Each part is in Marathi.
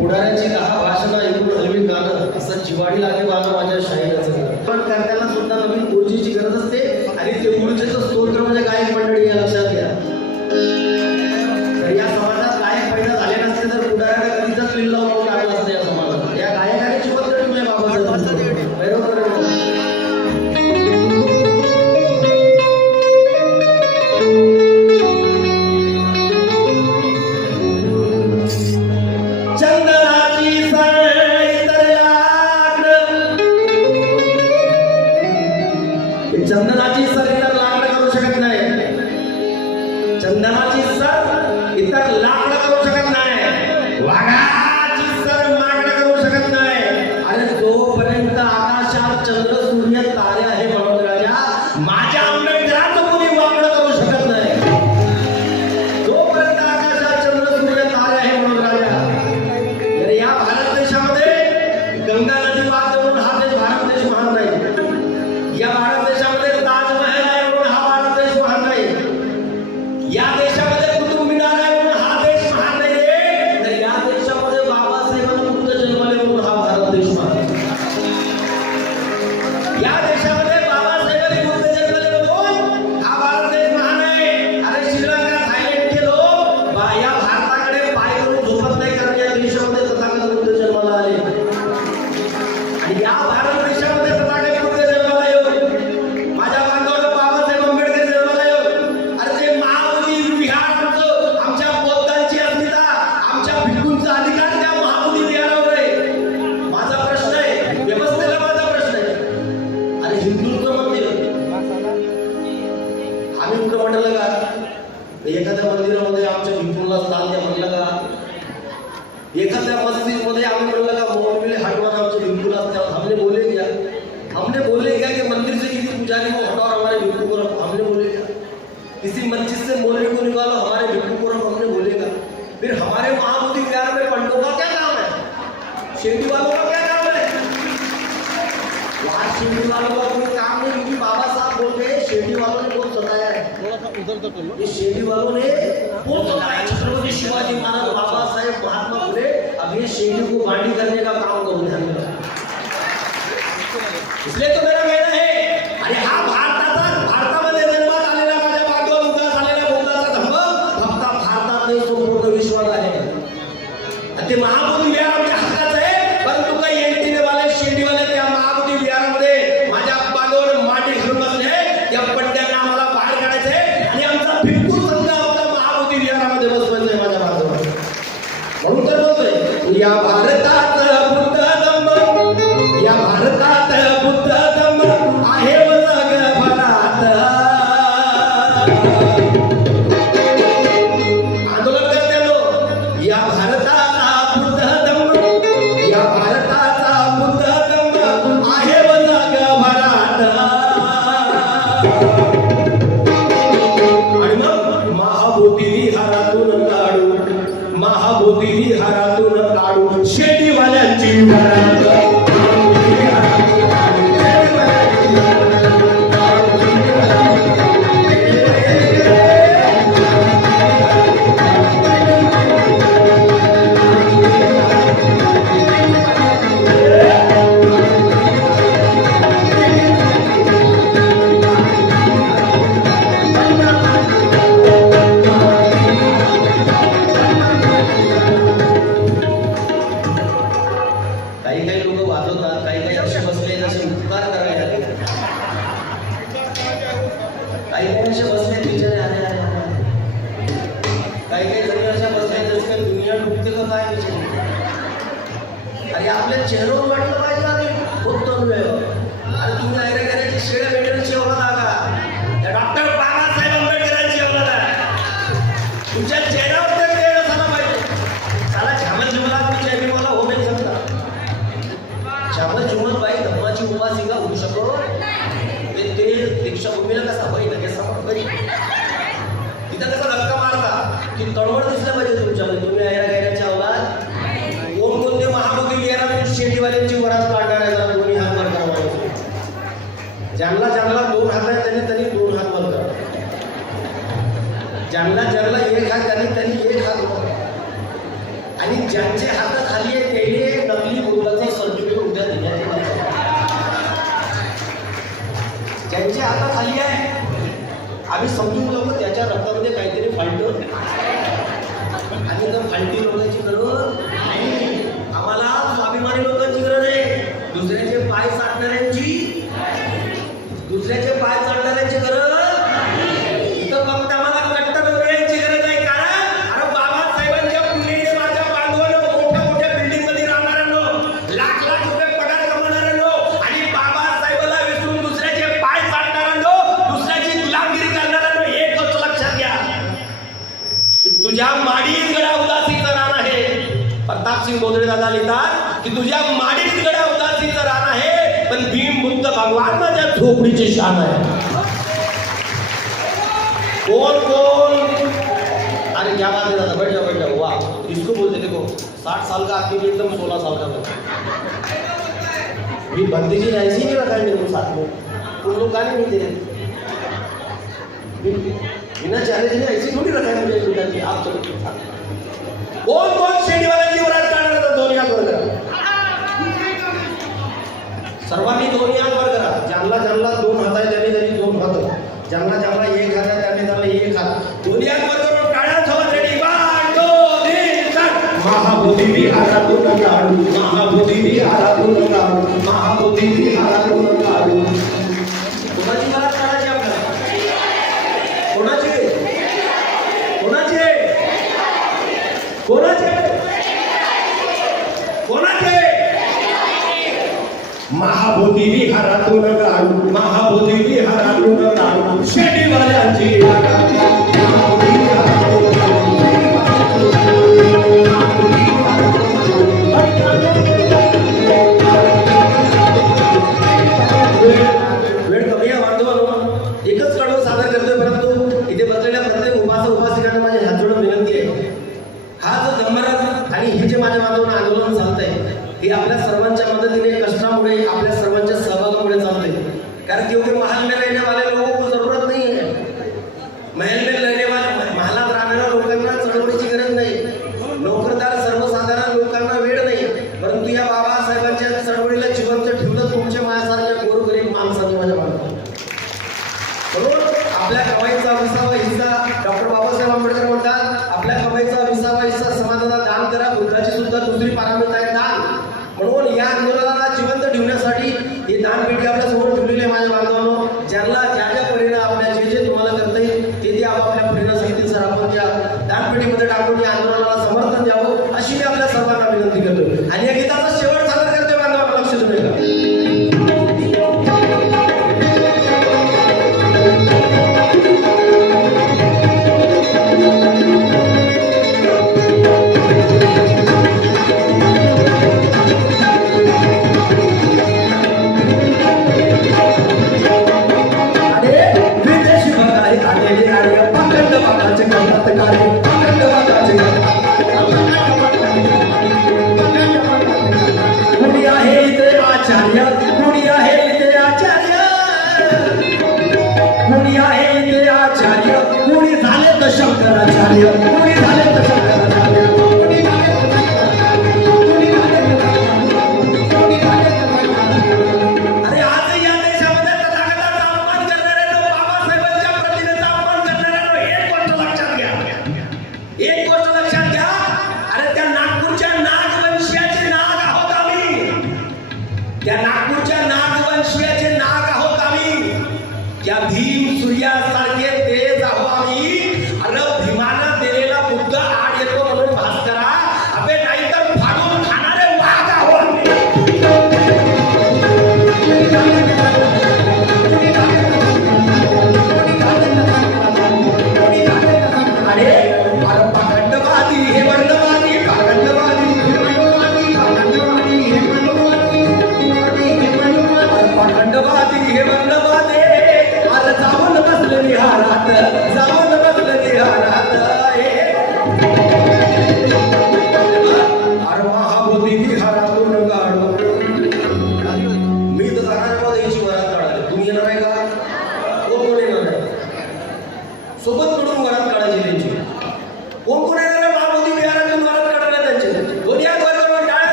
पुढाऱ्याची 10 भाषणं ऐकून हलवी गाणं असं जिवाडी लागे गाणं माझ्या शाहीराचं पण करताना सुद्धा नवीन ऊर्जेची गरज असते आणि ते ऊर्जेचं स्तोत्र म्हणजे गायक मंडळी या लक्षात घ्या. तर या समाजात गायक पैदा झाले नसते तर पुढाऱ्याला कधीच लिल्ला लावून काढला असते या समाजात. या गायकाने जिवंत ठेवलंय बाबासाहेब. बरोबर चंदनाची सर इतर लाकड करू शकत नाही. चंदनाची सर इतर लाकड करू शकत नाही. वाघाची सर माकड करू शकत नाही. आणि जोपर्यंत आकाशात चंद्र सूर्य तारे आहे म्हणून राजा माझ्या आंबेडकरांचं कोणी वाकड करू शकत नाही. जोपर्यंत आकाशात चंद्र सूर्य तारे आहे म्हणून राजा. तर या भारत देशामध्ये गंगा नदी पार देऊन हा देश भारत देश महान नाही. या भारत देशामध्ये ताजमहल आहे म्हणून हा भारत देश महान नाही. या देशामध्ये कुतुब मिनार आहे म्हणून हा देश महान नाही. तर या देशामध्ये बाबासाहेबांना बुद्ध जन्मले म्हणून हा भारत देश महान. या देशामध्ये बाबासाहेबांनी बुद्ध जन्मले म्हणून हा भारत देश महान आहे. अरे श्रीलंका थायलंडचे लोक या भारताकडे पाय करून झोपत नाही कारण या देशामध्ये तथागत बुद्ध जन्माला आले. आणि या भारत देशामध्ये तथागत बुद्ध जन्माला येऊन माझ्या बांधवाला बाबासाहेब आंबेडकर जन्माला येऊन अरे ते महाबोधी विहार आमच्या बौद्धांची अस्मिता आमच्या भिक्खूंचा अधिकार त्या महाबोधी विहारावर आहे. माझा प्रश्न आहे व्यवस्थेला माझा प्रश्न आहे. अरे हिंदूंचं मंदिर आम्ही कुठं म्हटलं का एखाद्या मंदिरामध्ये आमच्या भिक्खूंना स्थान द्या म्हटलं का. एखाद्या मस्जिदमध्ये आम्ही म्हणलं का मोहम्मद हटवाना आमचे भिक्खू असतात. हमने बोले क्या कि मंदिर से किसी पुजारी को हटाओ हमारे भिक्खू को रखो. हमने बोले क्या किसी मस्जिद से मोले को निकालो हमारे भिक्खू को रखो. हमने बोलेगा. फिर हमारे महाबोधि विहार में पंडों का क्या काम है. शेरडी वालों का क्या काम है. वहाँ शेरडी वालों का कोई काम नहीं क्योंकि बाबा साहब बोल गए शेरडी वालों ने बहुत सताया है. ये शेरडी वालों ने बहुत सताया. छत्रपति शिवाजी महाराज बाबा साहेब महात्मा फुले अब ये शेरडी को बांडी करने का काम करो ध्यान में. इसलिए तो मेरा कहना है अरे हा भारतामध्ये जन्मात आलेला माझ्या बांधव उदास आलेला बौद्धाचा धम्म फक्त भारतात नाही संपूर्ण विश्वात आहे. ते महाबोधी विहार आमच्या हक्काचं आहे परंतु काही एनटीने वाले शेंडीवाले त्या महाबोधी विहारामध्ये माझ्या बांधवावर मांडी घालून बसले. त्या पट्ट्यांना आम्हाला बाहेर काढायचंय आणि आमचा भिक्खू संघ आपल्या महाबोधी विहारामध्ये बसवायचा आहे माझ्या बांधवावर. म्हणून तर बोलतोय या भारतात बुद्ध धम्म या भारतात बुद्ध धम्म आहे जगभरात. आंदोलनकर्त्यांनो या भारताचा बुद्ध धम्म या भारताचा बुद्ध धम्म आहे जगभरात. आणि मग महाबोधी विहारातून काढू महाबोधी विहारातून काढू शेतीवाल्यांची काही लोक वाजवतात काही असे बसले जसे उपकार करायला लागले. काही असे बसले बिचारे आले काही जणी अशा बसल्या जसं काही दुनिया डुबते का काय बिचारे. अरे आपल्या चेहऱ्यावर वाटलं पाहिजे आणि खूप तरुण आहे. अरे तुम्ही अरे करायची शेळ्या मेंढरांची अवलाद का त्या डॉक्टर बाबासाहेब आंबेडकरांची अवलाद आहे. तुमच्या चेहऱ्यावर तर ते असायला पाहिजे. त्याला झामल जमला तुमच्या मी मला हो नाही शकता. झामल जुमल बाई धर्माची उपासिका होऊ शकतो. ते दीक्षाभूमीला कसा होई ना कसा होई तिथं कसा धक्का मारता की तळवळ दिसलं पाहिजे तुमच्यामध्ये. तुम्ही ज्यांचे हात खाली आहे त्याने नकली बुद्धाचे सर्टिफिकेट उद्या देण्यात येणार. ज्यांचे हात खाली आहे आम्ही समजून जाऊ त्याच्या रक्तामध्ये काहीतरी फाल्ट आणि तर फाल्टी लोकांची गरज आम्हाला स्वाभिमानी लोकांची गरज आहे. दुसऱ्याचे पाय चाटणाऱ्यांची गरज इथं फक्त आम्हाला कट्टर लोकांची गरज आहे. कारण अरे बाबासाहेबांच्या पुण्याने माझ्या बांधवांनो मोठ्या बिल्डिंग मध्ये राहणाऱ्यांनो लाख रुपये पगार कमवणाऱ्यांनो आणि बाबासाहेबाला विसरून दुसऱ्याचे पाय चाटणाऱ्यांनो दुसऱ्याची गुलामगिरी करणाऱ्यांनो एक गोष्ट लक्षात घ्या तुझ्या माडीत गडा उदासीचं रान आहे. प्रताप सिंग बोधळे दादा लिहितात की तुझ्या माडीत गडा उदासीचं रान आहे पण भीम बुद्ध भगवान माझ्या झोपडीची शान आहे. कौन अरे क्या बात है दादा बैठ जाओ वाह इसको बोलते देखो 60 साल का आदमी एकदम 16 साल का भी बंदी जी ऐसी नहीं रखा है मेरे को साथ में तुम लोग गाने नहीं दे रहे बिना चैलेंज ने ऐसी थोड़ी रखा है मुझे बेटा जी आप चलो कौन शेडीवाला जीव राजकारण करतात दोन्ही हात वर करा सर्वांनी दोन्ही हात वर करा. ज्यांना दोन हात आहे त्यांनी दोन हात ज्यांना एक हात आहे त्यांनी एक हात दोन्ही हात वर करून टाळ्या ठोक रेडी 1 2 3 4 महाबोधी विहारातून काढू महाबोधी विहारातून काढू महाबोधी विहारातून काढू. कोणाची मला काढायची आपल्याला कोणाची महाबोधी विहारातून काढू महाबोधी विहारातून काढू शेडीवाल्यांची वेळ कमी आहे बांधवांनो एकच कडवं सादर करतोय परंतु इथे बसलेल्या प्रत्येक उपासिकांना माझी हात जोडून विनंती आहे. हा जो दंबरात आणि हे जे माझ्या बांधवांना आंदोलन चालतंय हे आपल्या सर्वांच्या मदतीने कष्टामुळे आपल्या सर्वांच्या सहभागामुळे चालते. कारण क्योंकि महल में रहने वाले लोगों को जरूरत नहीं है. महल में रहने वाले महालात राहणाऱ्या लोकांना चळवळीची गरज नाही. नोकरदार सर्वसाधारण लोकांना वेळ नाही. परंतु या बाबासाहेबांच्या चळवळीला जिवंत ठेवलं तुमच्या माझ्यासारख्या गोरगरीब माणसाने माझ्या बांधवांना. म्हणून आपल्या कमाईचा 20वा हिस्सा डॉक्टर बाबासाहेब आंबेडकर म्हणतात आपल्या कमाईचा 20वा हिस्सा समाजाला दान करा. बुद्धाची सुद्धा दुसरी पारामिता आहे दान. म्हणून या आंदोलनाला जिवंत ठेवण्यासाठी हे दानपेटी आपल्या समोर ठेवलेली आहे माझ्या बांधवांनो. ज्यांना ज्या परीने आपल्या जे तुम्हाला करता येईल ते आपापल्या प्रेरणा सहितेनुसार आपण त्या दानपेटीमध्ये टाकून या आंदोलनाला समर्थन द्यावं अशी मी आपल्या सर्वांना विनंती करतो. आणि या गीताचा शेवट सादर करतोय बांधवांना लक्ष देऊ नका. शंकराचार्य कोणी झाले तर शंकराचार्य अरे आज या देशामध्ये तथागताचा अपमान करणाऱ्यांना बाबासाहेबांच्या प्रतिमेचा अपमान करणाऱ्यांना एक गोष्ट लक्षात घ्या अरे त्या नागपूरच्या नागवंशीयाचे नाग आहोत आम्ही त्या नागपूरच्या नागवंशीयाचे नाग आहोत आम्ही त्या भीम सूर्यासारखे तेज आहोत आम्ही. भीमानं दिलेला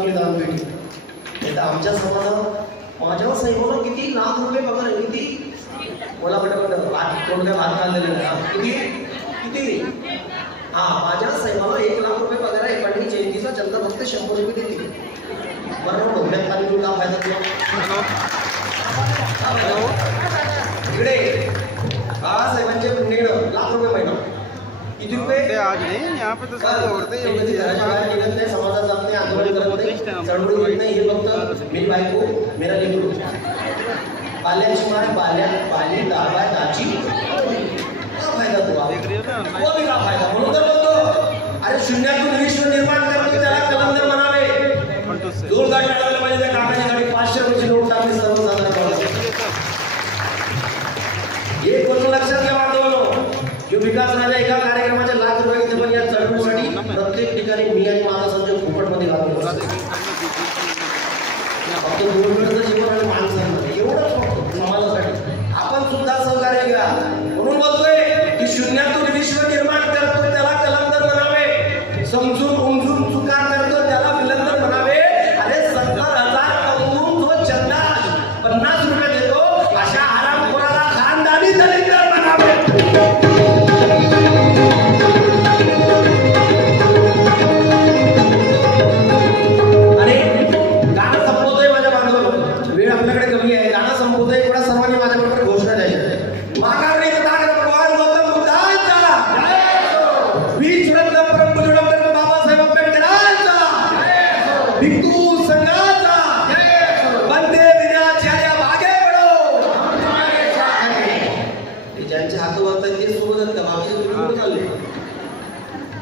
चांगली दानपेटी. नाही तर आमच्या समाजात माझ्या साहेबांना किती लाख रुपये पगार आहे. किती मला पटपट कोणत्या भात आणलेलं नाही. किती किती हा माझ्या साहेबाला 1 लाख रुपये पगार आहे. पण ही जयंतीचा चंदा फक्त 100 रुपये देते. बरोबर ढोकळ्यात पाणी देऊन का फायदा तुला. इकडे साहेबांचे नेणं लाख रुपये महिना. किती रुपये आज नहीं यहाँ पे तो सब औरतें निघत नाही, समाजात जात नाही, आंदोलन करत नाही, चळवळ येत नाही. हे फक्त मी बायको मेरा लेकरू बाल्याची मार बाल्या बाली दाबा दाची का फायदा तुला कोणी का फायदा. म्हणून तर बोलतो अरे शून्यातून विश्व निर्माण करतो त्याला कलंदर म्हणावे. जोरदार टाळायला पाहिजे. त्या काकाची गाडी 500 रुपयाची नोट टाकली सर्वसाधारण. एक गोष्ट लक्षात घ्या बांधवांनो, की विकास राजा एका कार्यक्रमाच्या लाख रुपये घेते. पण या चळवळीसाठी प्रत्येक ठिकाणी मी आणि माझा संजय फुकटमध्ये घालतो. फक्त 2 मिनिटाचं जीवन आणि माणसांमध्ये एवढंच फक्त समाजासाठी आपण सुद्धा सहकार्य घ्या. म्हणून बोलतोय की शून्यातून विश्व निर्माण करतो त्याला कलंदर म्हणावे. समजून उमजून चुका करतो त्याला विलंदर म्हणावे. अरे 70,000 कमवून जो चंदा 50 रुपये देतो अशा आरामखोराला खानदानी दलिंदर म्हणावे.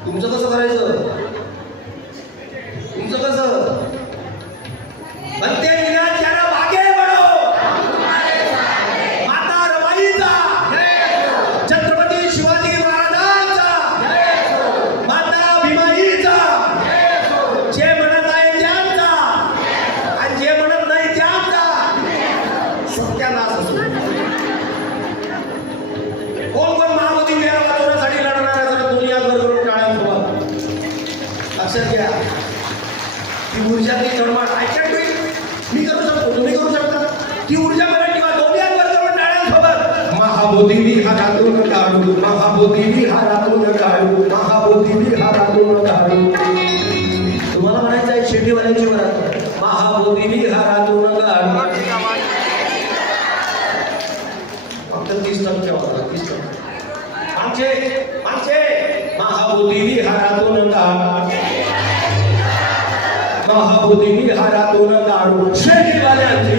तुमचं कसं करायचं. तुमचं कसं बनते विनाच्याला भागे बडो. माता रमाईचा छत्रपती शिवाजी महाराजांचा माता भीमाईचा जे म्हणत आहे त्यांचा आणि जे म्हणत नाही त्यांचा सत्यानाश असो. कोण कोण महामोदी मेळा वाचवण्यासाठी लढणार आहे जरा दुनिया भर लक्षात घ्या. ती ऊर्जा ती चढवण ऐकत मी करू शकतो तुम्ही करू शकता. ती ऊर्जा मला किंवा दोन्ही वर्तवण टाळ्यांसोबत महाबोधी विहारातून काढू महाबोधी विहारातून काढू महाबोधी विहारातून काढू. तुम्हाला म्हणायचं आहे शेतीवाल्याची वरात महाबोधी विहारातून काढू. फक्त 30% वापरा 30%. आमचे महाबोधी विहारातून काढू महाबोधी विहारातून काढू. शेतीवाल्यांची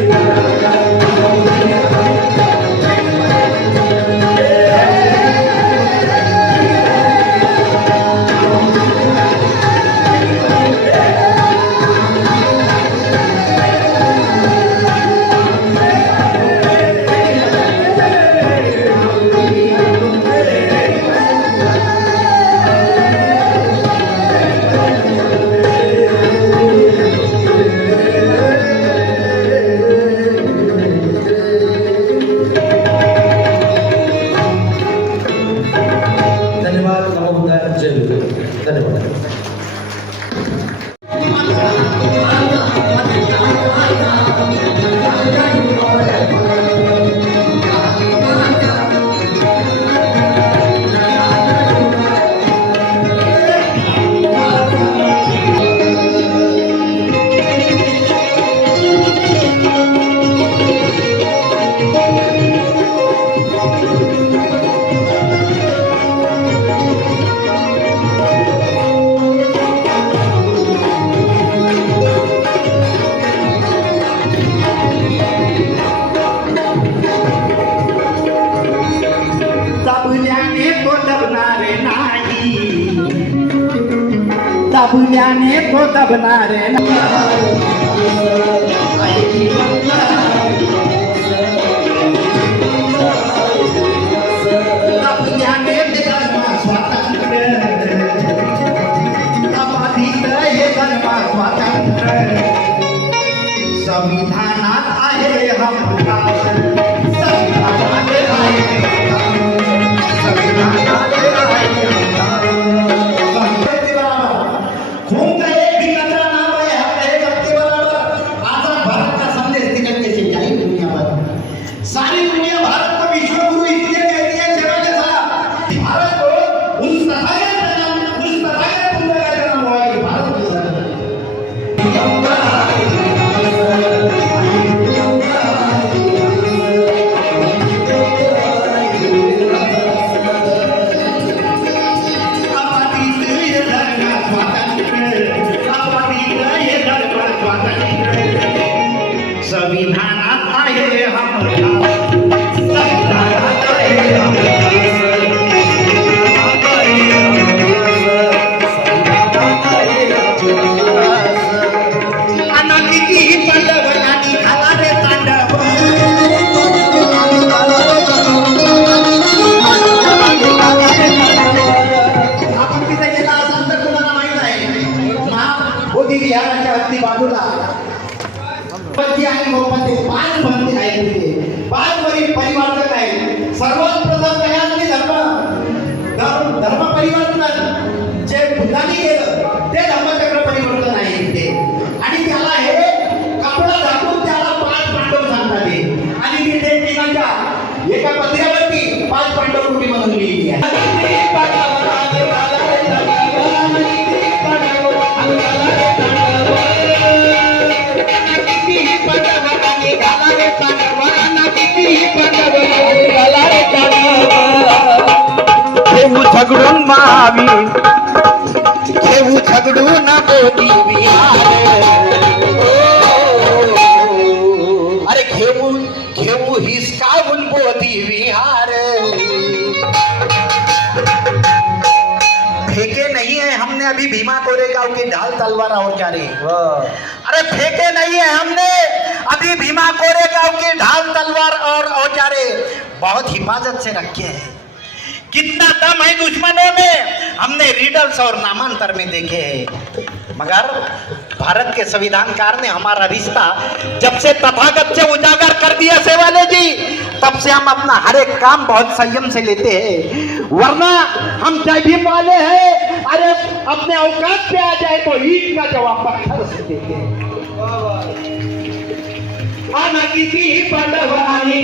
दाबल्याने तो दबणार दाबल्याने स्वातंत्र्य दाबाधीत हे जन्मा स्वातंत्र्य संविधानात आहे संविधानात पती आणि गोपती 5 बंदी आहेत तिथे 5 परिवर्तन आहे. सर्वात प्रथम त्याने धर्म परिवर्तन जे बुद्धाने केलं ते धर्मचक्र परिवर्तन आहे तिथे. आणि त्याला हे कपडा दाखवून त्याला 5 पांडव सांगतात ते. आणि तिथे तिघांच्या एका पत्र्यावरती 5 पांडव कुटी म्हणून लिहिली आहे. घेऊ झगडून महावीर घेऊ झगडून बोधी विहार अरे घेऊ हिसकावून बोधी विहार फेंके नहीं है हमने अभी भीमा कोरेगांव की ढाल तलवार और क्या रे अरे फेंके नहीं है हमने अभी भीमा कोरेगांव की ढाल तलवार और औजारे बहुत हिफाजत से रखे हैं. कितना दम है दुश्मनों में हमने रिडल्स और नामांतर में देखे हैं. मगर भारत के संविधानकार ने हमारा रिश्ता जब से तथागत से उजागर कर दिया सेवाले जी तब से हम अपना हर एक काम बहुत संयम से लेते हैं. वरना हम जय भीम वाले हैं अरे अपने औकात पे आ जाए तो ईट का जवाब पत्थर से देते हैं. आना किसी पांडव आणि